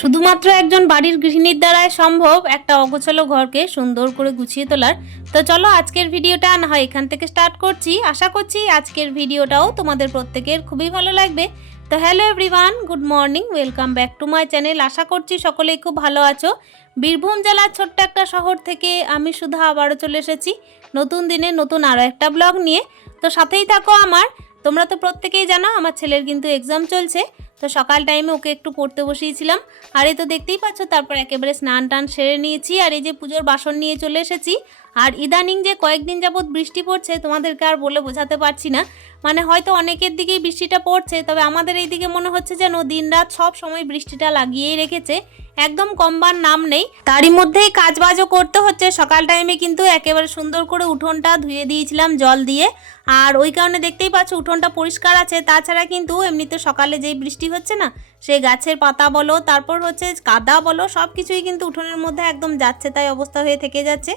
শুধুমাত্র একজন বাড়ির গৃহিণীর দ্বারাই সম্ভব একটা অগোছালো ঘরকে সুন্দর করে গুছিয়ে তোলার। তো চলো আজকের ভিডিওটা না হয় এখান থেকে স্টার্ট করছি। আশা করছি আজকের ভিডিওটাও তোমাদের প্রত্যেকের খুবই ভালো লাগবে। তো hello everyone, good morning, welcome back to my channel. আশা করছি সকলেই খুব ভালো আছো। বীরভূম জেলার ছোট্ট একটা শহর থেকে আমি সুধা আবারও চলে এসেছি নতুন দিনে নতুন আরও একটা ব্লগ নিয়ে। তো সাথেই থাকো আমার। তোমরা তো প্রত্যেকেই জানো আমার ছেলের কিন্তু এক্সাম চলছে। তো সকাল টাইমে ওকে একটু পড়তে বসিয়েছিলাম। আর এই তো দেখতেই পাচ্ছ, তারপর একেবারে স্নান টান সেরে নিয়েছি। আর এই যে পুজোর বাসন নিয়ে চলে এসেছি আর ইদানিং যে কয়েকদিন যাবৎ বৃষ্টি পড়ছে, তোমাদেরকে আর বলে বোঝাতে পারছি না। মানে হয়তো অনেকের দিকেই বৃষ্টিটা পড়ছে, তবে আমাদের এই দিকে মনে হচ্ছে যেন দিনরাত সব সময় বৃষ্টিটা লাগিয়েই রেখেছে। একদম কমবার নাম নেই। তারই মধ্যেই কাজবাজও করতে হচ্ছে। সকাল টাইমে কিন্তু একেবারে সুন্দর করে উঠোনটা ধুয়ে দিয়েছিলাম জল দিয়ে। আর ওই কারণে দেখতেই পাচ্ছ উঠোনটা পরিষ্কার আছে। তাছাড়া কিন্তু এমনিতে সকালে যেই বৃষ্টি হচ্ছে না, সেই গাছের পাতা বলো, তারপর হচ্ছে কাদা বলো সব কিছুই কিন্তু উঠোনের মধ্যে একদম যাচ্ছে, তাই অবস্থা হয়ে থেকে যাচ্ছে।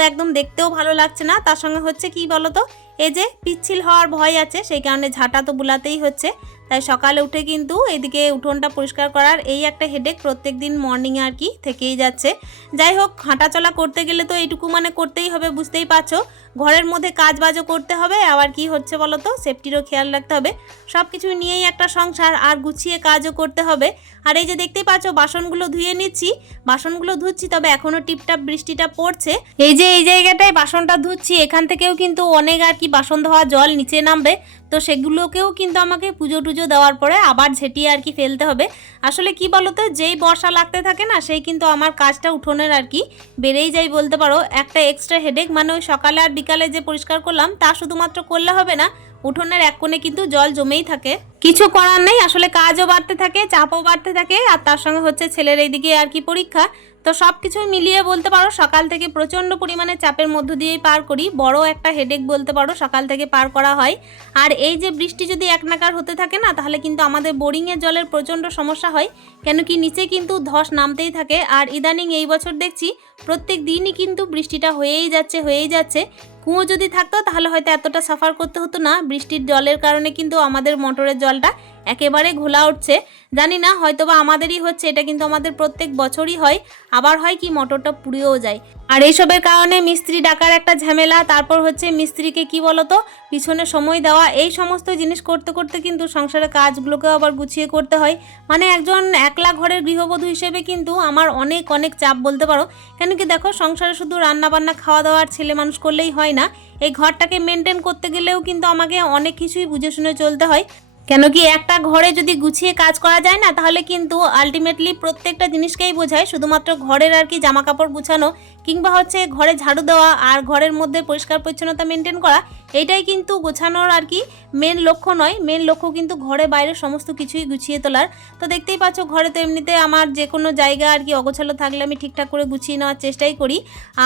তো একদম দেখতেও ভালো লাগছে না। তার সঙ্গে হচ্ছে কি বলতো? এই যে পিচ্ছিল হওয়ার ভয় আছে, সেই কারণে ঝাঁটা তো বুলাতেই হচ্ছে। তাই সকালে উঠে কিন্তু এদিকে উঠোনটা পরিষ্কার করার এই একটা হেডেক প্রত্যেক দিন মর্নিংয়ে আর কি থেকেই যাচ্ছে। যাই হোক, হাঁটাচলা করতে গেলে তো এইটুকু মানে করতেই হবে, বুঝতেই পারছ। ঘরের মধ্যে কাজ বাজও করতে হবে, আবার কি হচ্ছে বলো তো? সেফটিরও খেয়াল রাখতে হবে। সব কিছু নিয়েই একটা সংসার, আর গুছিয়ে কাজও করতে হবে। আর এই যে দেখতেই পাচ্ছ, বাসনগুলো ধুয়ে নিচ্ছি। বাসনগুলো ধুচ্ছি, তবে এখনও টিপটাপ বৃষ্টিটা পড়ছে। এই যে, এই জায়গাটায় বাসনটা ধুচ্ছি, এখান থেকেও কিন্তু অনেক আর কি বাসন ধোয়া জল নিচে নামবে। তো সেগুলোকেও কিন্তু আমাকে পুজো টুজো দেওয়ার পরে আবার ঝেঁটিয়ে আর কি ফেলতে হবে। আসলে কি বলতো, যেই বর্ষা লাগতে থাকে না, সেই কিন্তু আমার কাজটা উঠোনের আর কি বেড়েই যাই বলতে পারো। একটা এক্সট্রা হেডেক মানে ওই সকালে আর বিকালে যে পরিষ্কার করলাম, তা শুধুমাত্র করলে হবে না উঠোনের এক কোণে কিন্তু জল জমেই থাকে। কিছু করার নেই, আসলে কাজও বাড়তে থাকে, চাপও বাড়তে থাকে, আর তার সঙ্গে হচ্ছে ছেলের এইদিকে আর কি পরীক্ষা। তো সব কিছুই মিলিয়ে বলতে পারো, সকাল থেকে প্রচণ্ড পরিমাণে চাপের মধ্য দিয়েই পার করি। বড় একটা হেডেক বলতে পারো, সকাল থেকে পার করা হয়। আর এই যে বৃষ্টি যদি এক নাকার হতে থাকে না, তাহলে কিন্তু আমাদের বোরিংয়ের জলের প্রচণ্ড সমস্যা হয়। কেন কি নিচে কিন্তু ধস নামতেই থাকে। আর ইদানিং এই বছর দেখছি, প্রত্যেক দিনই কিন্তু বৃষ্টিটা হয়েই যাচ্ছে হয়েই যাচ্ছে। কুয়ো যদি থাকতো, তাহলে হয়তো এতটা সাফার করতে হতো না। বৃষ্টির জলের কারণে কিন্তু আমাদের মোটরের জলটা একেবারে ঘোলা উঠছে। জানি না হয়তো বা আমাদেরই হচ্ছে, এটা কিন্তু আমাদের প্রত্যেক বছরই হয়। আবার হয় কি, মোটরটা পুড়েও যায়। আর এইসবের কারণে মিস্ত্রি ডাকার একটা ঝামেলা, তারপর হচ্ছে মিস্ত্রিকে কি বলতো, পিছনে সময় দেওয়া, এই সমস্ত জিনিস করতে করতে কিন্তু সংসারের কাজগুলোকেও আবার গুছিয়ে করতে হয়। মানে একজন একলা ঘরের গৃহবধূ হিসেবে কিন্তু আমার অনেক অনেক চাপ বলতে পারো। কেন কি দেখো, সংসারে শুধু রান্না বান্না খাওয়া দাওয়ার ছেলে মানুষ করলেই হয় না। এই ঘরটাকে মেনটেন করতে গেলেও কিন্তু আমাকে অনেক কিছুই বুঝে শুনে চলতে হয়। কেন কি একটা ঘরে যদি গুছিয়ে কাজ করা যায় না, তাহলে কিন্তু আলটিমেটলি প্রত্যেকটা জিনিসকেই বোঝায়। শুধুমাত্র ঘরের আর কি জামা কাপড় গুছানো, কিংবা হচ্ছে ঘরে ঝাড়ু দেওয়া আর ঘরের মধ্যে পরিষ্কার পরিচ্ছন্নতা মেনটেন করা এইটাই কিন্তু গোছানোর আর কি মেন লক্ষ্য নয়। মেন লক্ষ্য কিন্তু ঘরে বাইরে সমস্ত কিছুই গুছিয়ে তোলার। তো দেখতেই পাচ্ছ, ঘরে তো এমনিতে আমার যে কোনো জায়গা আর কি অগোছালো থাকলে আমি ঠিকঠাক করে গুছিয়ে নেওয়ার চেষ্টাই করি।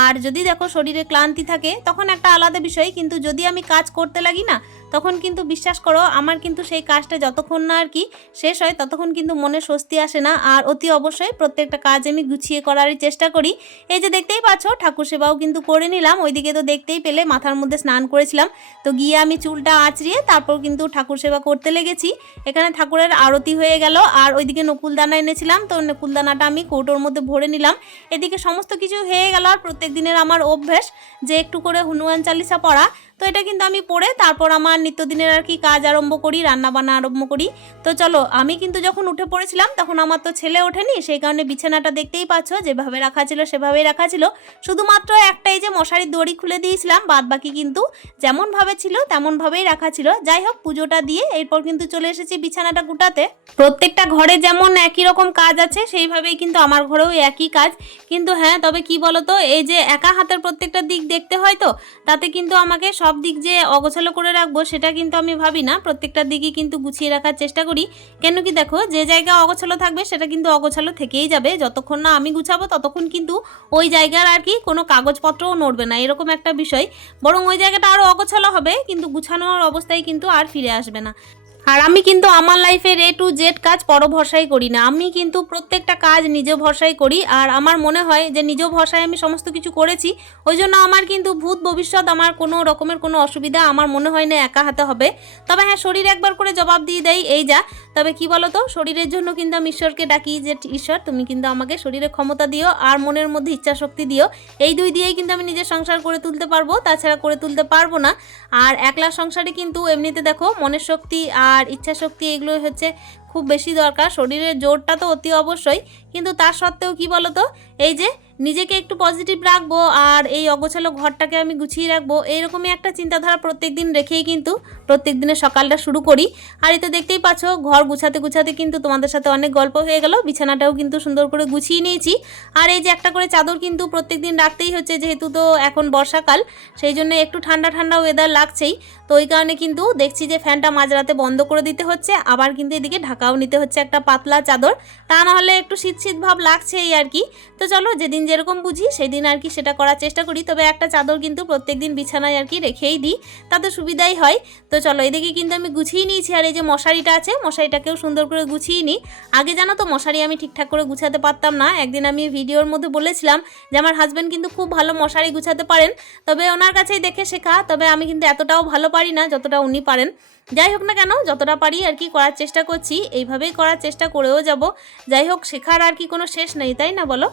আর যদি দেখো শরীরে ক্লান্তি থাকে, তখন একটা আলাদা বিষয়। কিন্তু যদি আমি কাজ করতে লাগি না, তখন কিন্তু বিশ্বাস করো, আমার কিন্তু সেই কাজটা যতক্ষণ না আর কি শেষ হয়, ততক্ষণ কিন্তু মনে স্বস্তি আসে না। আর অতি অবশ্যই প্রত্যেকটা কাজ আমি গুছিয়ে করারই চেষ্টা করি। এই যে দেখতেই পাচ্ছ, ঠাকুর সেবাও কিন্তু করে নিলাম। ওইদিকে তো দেখতেই পেলে, মাথার মধ্যে স্নান করেছিলাম। তো গিয়ে আমি চুলটা আঁচড়িয়ে তারপর কিন্তু ঠাকুর সেবা করতে লেগেছি। এখানে ঠাকুরের আরতি হয়ে গেল আর ওইদিকে নকুলদানা এনেছিলাম, তো নকুলদানাটা আমি কৌটোর মধ্যে ভরে নিলাম। এদিকে সমস্ত কিছু হয়ে গেল আর প্রত্যেক দিনের আমার অভ্যেস যে একটু করে হনুমান চালিসা পড়া এটা কিন্তু আমি পড়ে তারপর আমার নিত্যদিনের আর কি কাজ আরম্ভ করি রান্না বান্না আরম্ভ করি। তো চলো, আমি কিন্তু যখন উঠে পড়েছিলাম তখন আমার তো ছেলে ওঠেনি, সেই কারণে বিছানাটা দেখতেই পাচ্ছ, যেভাবে রাখা ছিল সেভাবেই রাখা ছিল। শুধুমাত্র একটাই যে মশারির দড়ি খুলে দিয়েছিলাম বাদ বাকি কিন্তু যেমনভাবে ছিল তেমনভাবেই রাখা ছিল। যাই হোক, পুজোটা দিয়ে এরপর কিন্তু চলে এসেছি বিছানাটা গুটাতে। প্রত্যেকটা ঘরে যেমন একই রকম কাজ আছে, সেইভাবেই কিন্তু আমার ঘরেও একই কাজ। কিন্তু হ্যাঁ তবে কি বলতো, এই যে একা হাতের প্রত্যেকটা দিক দেখতে হয় তো, তাতে কিন্তু আমাকে সব দিক যে অগোছালো করে রাখব সেটা কিন্তু আমি ভাবি না। প্রত্যেকটা দিকই কিন্তু গুছিয়ে রাখার চেষ্টা করি। কেন কি দেখো, যে জায়গা অগোছালো থাকবে সেটা কিন্তু অগোছালো থেকেই যাবে। যতক্ষণ না আমি গুছাবো ততক্ষণ কিন্তু ওই জায়গার আর কি কোনো কাগজপত্রও নড়বে না, এরকম একটা বিষয়। বরং ওই জায়গাটা আরও অগোছালো হবে, কিন্তু গুছানোর অবস্থায় কিন্তু আর ফিরে আসবে না। আর আমি কিন্তু আমার লাইফের এ টু জেড কাজ পর ভরসাই করি না। আমি কিন্তু প্রত্যেকটা কাজ নিজ ভরসাই করি আর আমার মনে হয় যে নিজ ভরসায় আমি সমস্ত কিছু করেছি। ওই জন্য আমার কিন্তু ভূত ভবিষ্যৎ আমার কোনো রকমের কোনো অসুবিধা আমার মনে হয় না একা হাতে হবে। তবে হ্যাঁ শরীর একবার করে জবাব দিয়ে দেয় এই যা। তবে কি বলো তো শরীরের জন্য কিন্তু আমি ঈশ্বরকে ডাকি যে, ঈশ্বর তুমি কিন্তু আমাকে শরীরে ক্ষমতা দিও আর মনের মধ্যে ইচ্ছা শক্তি দিও। এই দুই দিয়েই কিন্তু আমি নিজের সংসার করে তুলতে পারব, তাছাড়া করে তুলতে পারব না। আর একলা সংসারে কিন্তু এমনিতে দেখো মনের শক্তি আর ইচ্ছা শক্তি এগুলোই হচ্ছে খুব বেশি দরকার। শরীরের জোরটা তো অতি অবশ্যই। কিন্তু তার সত্ত্বেও কি বলতো? এই যে নিজেকে একটু পজিটিভ রাখব আর এই অগোছালো ঘরটাকে আমি গুছিয়ে রাখব, এইরকমই একটা চিন্তাধারা প্রত্যেক দিন রেখেই কিন্তু প্রত্যেক দিনের সকালটা শুরু করি। আর এই তো দেখতেই পাচ্ছ, ঘর গুছাতে গুছাতে কিন্তু তোমাদের সাথে অনেক গল্প হয়ে গেল, বিছানাটাও কিন্তু সুন্দর করে গুছিয়ে নিয়েছি। আর এই যে একটা করে চাদর কিন্তু প্রত্যেক দিন রাখতেই হচ্ছে, যেহেতু তো এখন বর্ষাকাল, সেই জন্য একটু ঠান্ডা ঠান্ডা ওয়েদার লাগছেই। তো ওই কারণে কিন্তু দেখছি যে ফ্যানটা মাঝরাতে বন্ধ করে দিতে হচ্ছে, আবার কিন্তু এদিকে ঢাকাও নিতে হচ্ছে একটা পাতলা চাদর। তা না হলে একটু শীত শীত ভাব লাগছে এই আর কি। তো চলো, যেদিন যেরকম বুঝি সেদিন আর কি সেটা করার চেষ্টা করি, তবে একটা চাদর কিন্তু প্রত্যেক দিন বিছানায় আর কি রেখেই দিই তাতে সুবিধাই হয়। তো চলো, এদিকে কিন্তু আমি গুছিয়ে নিয়েছি, আর এই যে মশারিটা আছে, মশারিটাকেও সুন্দর করে গুছিয়ে নিই। আগে জানো তো মশারি আমি ঠিকঠাক করে গুছাতে পারতাম না, একদিন আমি ভিডিওর মধ্যে বলেছিলাম যে আমার হাজব্যান্ড কিন্তু খুব ভালো মশারি গুছাতে পারেন, তবে ওনার কাছেই দেখে শেখা, তবে আমি কিন্তু এতটাও ভালো পারি না যতটা উনি পারেন। যাই হোক না কেন, যতটা পারি আর কি করার চেষ্টা করছি, এইভাবেই করার চেষ্টা করেও যাব। যাই হোক, শেখার আর কি কোনো শেষ নেই, তাই না বলো?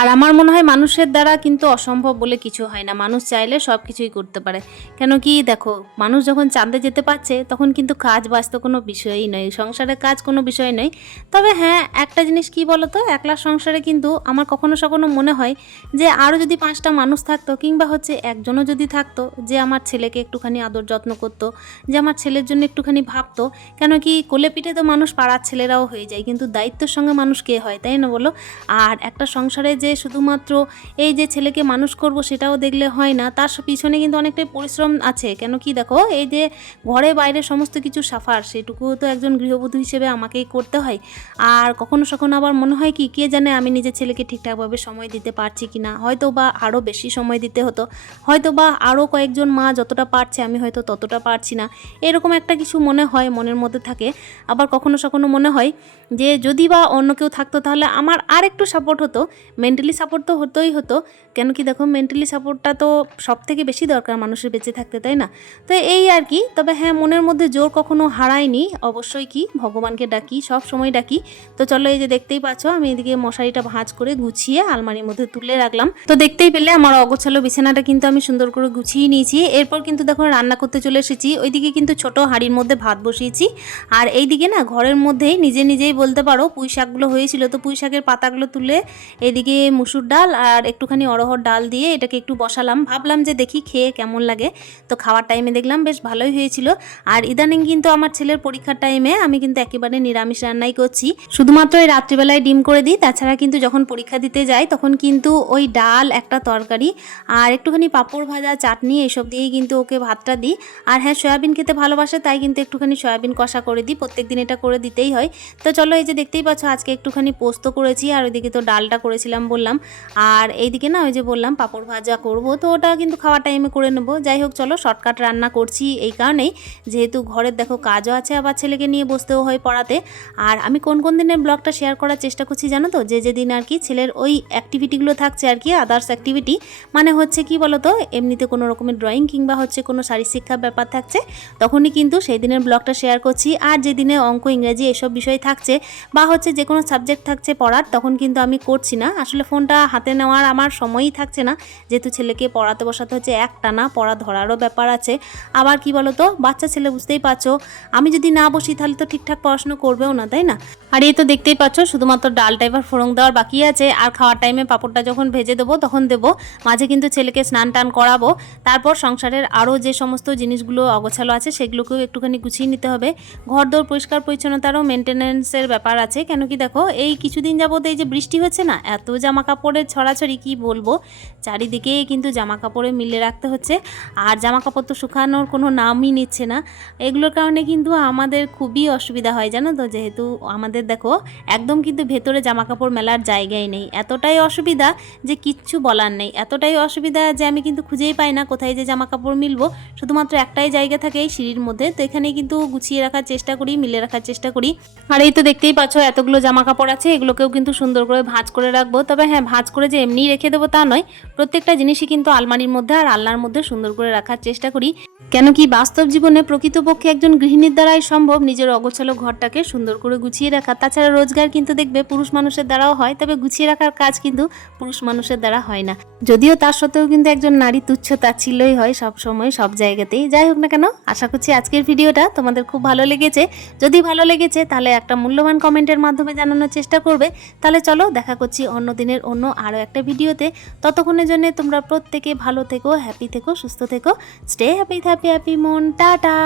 আর আমার মনে হয় মানুষের দ্বারা কিন্তু অসম্ভব বলে কিছু হয় না। মানুষ চাইলে সব কিছুই করতে পারে। কেন কি দেখো, মানুষ যখন চাঁদে যেতে পারছে, তখন কিন্তু কাজ বাঁচত কোনো বিষয়ই নয়। সংসারের কাজ কোনো বিষয় নয়। তবে হ্যাঁ একটা জিনিস কি বলো তো একলা সংসারে কিন্তু আমার কখনো সখনো মনে হয় যে আরও যদি পাঁচটা মানুষ থাকতো কিংবা হচ্ছে একজনও যদি থাকতো যে আমার ছেলেকে একটুখানি আদর যত্ন করতো, যে আমার ছেলের জন্য একটুখানি ভাবতো, কেন কি কোলে পিঠে তো মানুষ পাড়ার ছেলেরাও হয়ে যায়। কিন্তু দায়িত্বের সঙ্গে মানুষ কে হয়, তাই না বলো? আর একটা সংসারে যে শুধুমাত্র এই যে ছেলেকে মানুষ করব সেটাও দেখলে হয় না, তার পিছনে কিন্তু অনেকটাই পরিশ্রম আছে। কেন কি দেখো, এই যে ঘরে বাইরে সমস্ত কিছু সাফার, সেটুকুও তো একজন গৃহবধূ হিসেবে আমাকেই করতে হয়। আর কখনো সখনো আবার মনে হয় কি, কে জানে আমি নিজের ছেলেকে ঠিকঠাকভাবে সময় দিতে পারছি কি না হয়তো বা আরও বেশি সময় দিতে হতো। হয়তো বা আরও কয়েকজন মা যতটা পারছে, আমি হয়তো ততটা পারছি না। এরকম একটা কিছু মনে হয়, মনের মধ্যে থাকে। আবার কখনো সখনো মনে হয় যে যদি বা অন্য কেউ থাকতো, তাহলে আমার আর একটু সাপোর্ট হতো মেন্টালি সাপোর্ট তো হতোই হতো। কেন কি দেখো মেন্টালি সাপোর্টটা তো সব থেকে বেশি দরকার মানুষের বেঁচে থাকতে, তাই না? তো এই আর কি। তবে হ্যাঁ মনের মধ্যে জোর কখনো হারায়নি। অবশ্যই কি, ভগবানকে ডাকি, সব সময় ডাকি। তো চলো এই যে দেখতেই পাচ্ছ, আমি এদিকে মশারিটা ভাঁজ করে গুছিয়ে আলমারির মধ্যে তুলে রাখলাম। তো দেখতেই পেলে আমার অগোছালো বিছানাটা কিন্তু আমি সুন্দর করে গুছিয়ে নিয়েছি। এরপর কিন্তু দেখো, রান্না করতে চলে এসেছি। ওইদিকে কিন্তু ছোট হাঁড়ির মধ্যে ভাত বসিয়েছি। আর এইদিকে না, ঘরের মধ্যেই নিজে নিজেই বলতে পারো পুঁই শাকগুলো হয়েছিল। তো পুঁই শাকের পাতাগুলো তুলে এদিকে মুসুর ডাল আর একটুখানি অরহর ডাল দিয়ে এটাকে একটু বসালাম। ভাবলাম যে দেখি খেয়ে কেমন লাগে। তো খাওয়ার টাইমে দেখলাম বেশ ভালোই হয়েছিল। আর ইদানিং কিন্তু আমার ছেলের পরীক্ষার টাইমে আমি কিন্তু একেবারে নিরামিষ রান্নাই করছি। শুধুমাত্র ওই রাত্রিবেলায় ডিম করে দিই, তাছাড়া কিন্তু যখন পরীক্ষা দিতে যাই তখন কিন্তু ওই ডাল, একটা তরকারি আর একটুখানি পাঁপড় ভাজা, চাটনি এসব দিয়েই কিন্তু ওকে ভাতটা দিই। আর হ্যাঁ সয়াবিন খেতে ভালোবাসে, তাই কিন্তু একটুখানি সয়াবিন কষা করে দিই। প্রত্যেক দিন এটা করে দিতেই হয়। তো চলো এই যে দেখতেই পাচ্ছ, আজকে একটুখানি পোস্ত করেছি আর ওইদিকে তো ডালটা করেছিলাম বললাম। আর এইদিকে না ওই যে বললাম, পাঁপড় ভাজা করব। তো ওটা কিন্তু খাওয়ার টাইমে করে নেব। যাই হোক, চলো শর্টকাট রান্না করছি এই কারণেই। যেহেতু ঘরের দেখো কাজও আছে আবার ছেলেকে নিয়ে বসতেও হয় পড়াতে। আর আমি কোন কোন দিনের ব্লগটা শেয়ার করার চেষ্টা করছি জানো তো? যে যেদিন আর কি ছেলের ওই অ্যাক্টিভিটিগুলো থাকছে আর কি আদার্স অ্যাক্টিভিটি মানে হচ্ছে কি বলো তো এমনিতে কোনো রকমের ড্রয়িং কিংবা হচ্ছে কোনো শিক্ষার ব্যাপার থাকছে, তখনই কিন্তু সেই দিনের ব্লগটা শেয়ার করছি। আর যেদিনে অঙ্ক, ইংরেজি এসব বিষয় থাকছে বা হচ্ছে যে কোনো সাবজেক্ট থাকছে পড়ার, তখন কিন্তু আমি করছি না। আসলে ফোনটা হাতে নেওয়ার আমার সময়ই থাকছে না। যেহেতু ছেলেকে পড়াতে বসাতে হচ্ছে একটা না পড়া ধরারও ব্যাপার আছে। আবার কি বলতো, বাচ্চা ছেলে বুঝতেই পারছ, আমি যদি না বসি তাহলে তো ঠিকঠাক পড়াশোনা করবেও না, তাই না? আর এই তো দেখতেই পাচ্ছ, শুধুমাত্র ডালটা এবার ফোড়ন দেওয়ার বাকি আছে। আর খাওয়ার টাইমে পাঁপড়টা যখন ভেজে দেবো, তখন দেবো। মাঝে কিন্তু ছেলেকে স্নান টান করাবো। তারপর সংসারের আরও যে সমস্ত জিনিসগুলো অগোছালো আছে, সেগুলোকেও একটুখানি গুছিয়ে নিতে হবে। ঘর দৌড় পরিষ্কার পরিচ্ছন্নতারও মেনটেন্যান্সের ব্যাপার আছে। কেন কি দেখো, এই কিছুদিন যাবত এই যে বৃষ্টি হচ্ছে না, এত জামা কাপড়ের ছড়াছড়ি কি বলব? চারিদিকে কিন্তু জামা কাপড়ে মিলে রাখতে হচ্ছে। আর জামা কাপড় তো শুকানোর কোনো নামই নিচ্ছে না। এগুলোর কারণে কিন্তু আমাদের খুবই অসুবিধা হয়, জানো তো? যেহেতু আমাদের দেখো, একদম কিন্তু ভেতরে জামা কাপড় মেলার জায়গাই নেই। এতটাই অসুবিধা যে কিচ্ছু বলার নেই। এতটাই অসুবিধা যে আমি কিন্তু খুঁজেই পাই না কোথায় যে জামা কাপড় মিলবো। শুধুমাত্র একটাই জায়গা থাকে এই সিঁড়ির মধ্যে। তো এখানেই কিন্তু গুছিয়ে রাখার চেষ্টা করি, মিলে রাখার চেষ্টা করি। আর এই তো দেখতেই পাচ্ছ, এতগুলো জামা কাপড় আছে। এগুলোকেও কিন্তু সুন্দর করে ভাঁজ করে রাখব। তবে হ্যাঁ ভাঁজ করে যে এমনিই রেখে দেবো তা নয়, প্রত্যেকটা জিনিসই কিন্তু আলমারির মধ্যে আর আলনার মধ্যে সুন্দর করে রাখার চেষ্টা করি। কেন কি বাস্তব জীবনে প্রকৃতপক্ষে একজন গৃহিণীর দ্বারাই সম্ভব নিজের অগোছালো ঘরটাকে সুন্দর করে গুছিয়ে রাখা? তাছাড়া রোজগার কিন্তু দেখবে পুরুষ মানুষের দ্বারাও হয়, তবে গুছিয়ে রাখার কাজ কিন্তু পুরুষ মানুষের দ্বারা হয় না। যদিও তার সত্ত্বেও কিন্তু একজন নারী তুচ্ছ তাচ্ছিল্যই হয় সব সময় সব জায়গাতেই। যাই হোক না কেন, আশা করছি আজকের ভিডিওটা তোমাদের খুব ভালো লেগেছে। যদি ভালো লেগেছে, তাহলে একটা মূল্যবান কমেন্টের মাধ্যমে জানানোর চেষ্টা করবে। তাহলে চলো দেখা করছি অন্য দিনের অন্য আরও একটা ভিডিওতে। ততক্ষণের জন্য তোমরা প্রত্যেকে ভালো থেকো, হ্যাপি থেকো, সুস্থ থেকো। স্টে হ্যাপি হ্যাপি হ্যাপি মন টাটা